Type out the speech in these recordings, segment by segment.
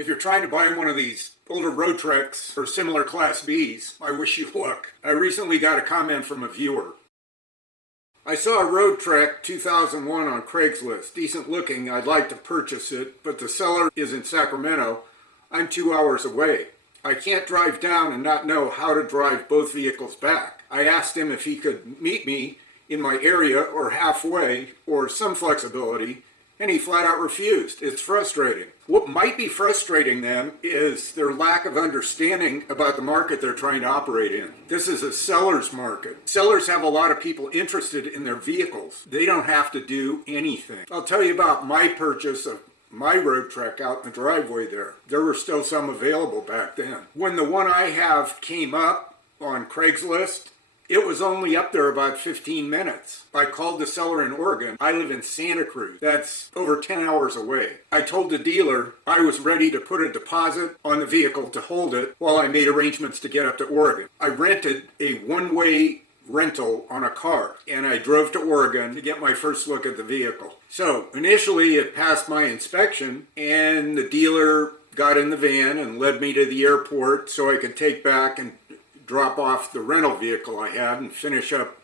If you're trying to buy one of these older Roadtreks or similar Class Bs, I wish you luck. I recently got a comment from a viewer. I saw a Roadtrek 2001 on Craigslist. Decent looking, I'd like to purchase it, but the seller is in Sacramento. I'm 2 hours away. I can't drive down and not know how to drive both vehicles back. I asked him if he could meet me in my area or halfway or some flexibility, and he flat out refused. It's frustrating. What might be frustrating them is their lack of understanding about the market they're trying to operate in. This is a seller's market. Sellers have a lot of people interested in their vehicles. They don't have to do anything. I'll tell you about my purchase of my Roadtrek out in the driveway there. There were still some available back then. When the one I have came up on Craigslist, it was only up there about 15 minutes. I called the seller in Oregon. I live in Santa Cruz. That's over 10 hours away. I told the dealer I was ready to put a deposit on the vehicle to hold it while I made arrangements to get up to Oregon. I rented a one-way rental on a car, and I drove to Oregon to get my first look at the vehicle. So initially it passed my inspection, and the dealer got in the van and led me to the airport so I could take back and drop off the rental vehicle I had and finish up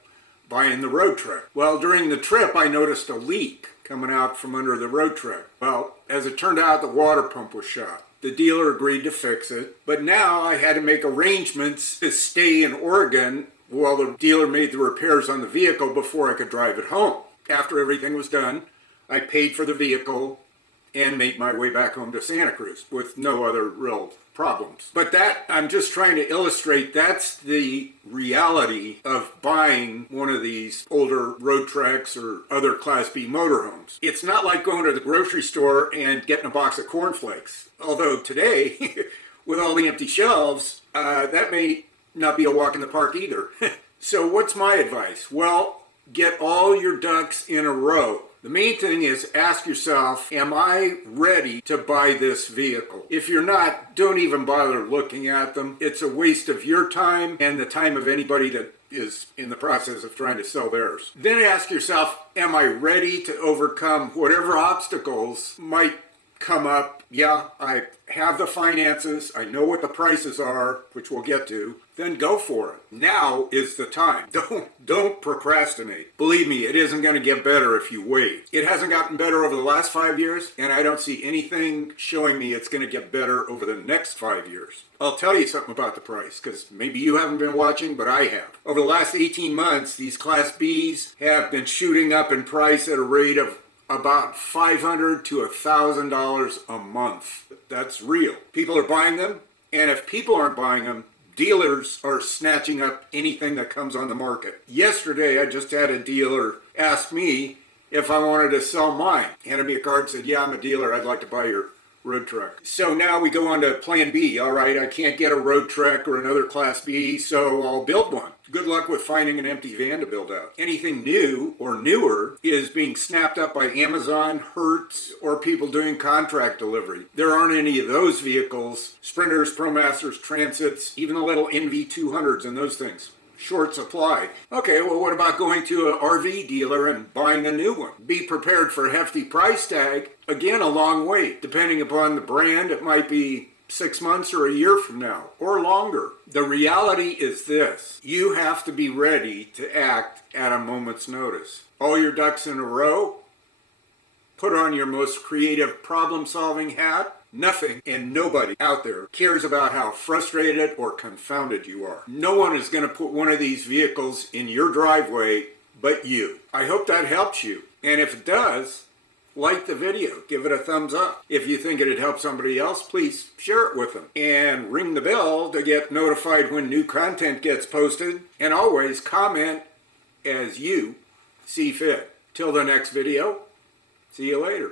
buying the Roadtrek. Well, during the trip I noticed a leak coming out from under the Roadtrek. Well, as it turned out, the water pump was shot. The dealer agreed to fix it, but now I had to make arrangements to stay in Oregon while the dealer made the repairs on the vehicle before I could drive it home. After everything was done, I paid for the vehicle and made my way back home to Santa Cruz with no other real problems. But that, I'm just trying to illustrate, that's the reality of buying one of these older Roadtreks or other Class B motorhomes. It's not like going to the grocery store and getting a box of cornflakes. Although today, with all the empty shelves, that may not be a walk in the park either. So what's my advice? Well, get all your ducks in a row. The main thing is ask yourself, am I ready to buy this vehicle? If you're not, don't even bother looking at them. It's a waste of your time and the time of anybody that is in the process of trying to sell theirs. Then ask yourself, am I ready to overcome whatever obstacles might come up? Yeah, I have the finances, I know what the prices are, which we'll get to, then go for it. Now is the time. Don't procrastinate. Believe me, it isn't going to get better if you wait. It hasn't gotten better over the last 5 years, and I don't see anything showing me it's going to get better over the next 5 years. I'll tell you something about the price, because maybe you haven't been watching, but I have. Over the last 18 months, these Class Bs have been shooting up in price at a rate of about $500 to $1,000 a month. That's real. People are buying them, and if people aren't buying them, dealers are snatching up anything that comes on the market. Yesterday, I just had a dealer ask me if I wanted to sell mine. Handed me a card, said, yeah, I'm a dealer, I'd like to buy your Roadtrek. So now we go on to plan B. All right, I can't get a Roadtrek or another Class B, so I'll build one. Good luck with finding an empty van to build out. Anything new or newer is being snapped up by Amazon, Hertz, or people doing contract delivery. There aren't any of those vehicles. Sprinters, ProMasters, Transits, even the little NV200s and those things. Short supply. Okay, well, what about going to an RV dealer and buying a new one? Be prepared for a hefty price tag. Again, a long wait. Depending upon the brand, it might be 6 months or a year from now, or longer. The reality is this. You have to be ready to act at a moment's notice. All your ducks in a row. Put on your most creative problem-solving hat. Nothing and nobody out there cares about how frustrated or confounded you are. No one is going to put one of these vehicles in your driveway but you. I hope that helps you. And if it does, like the video, give it a thumbs up. If you think it'd help somebody else, please share it with them. And ring the bell to get notified when new content gets posted. And always comment as you see fit. Till the next video, see you later.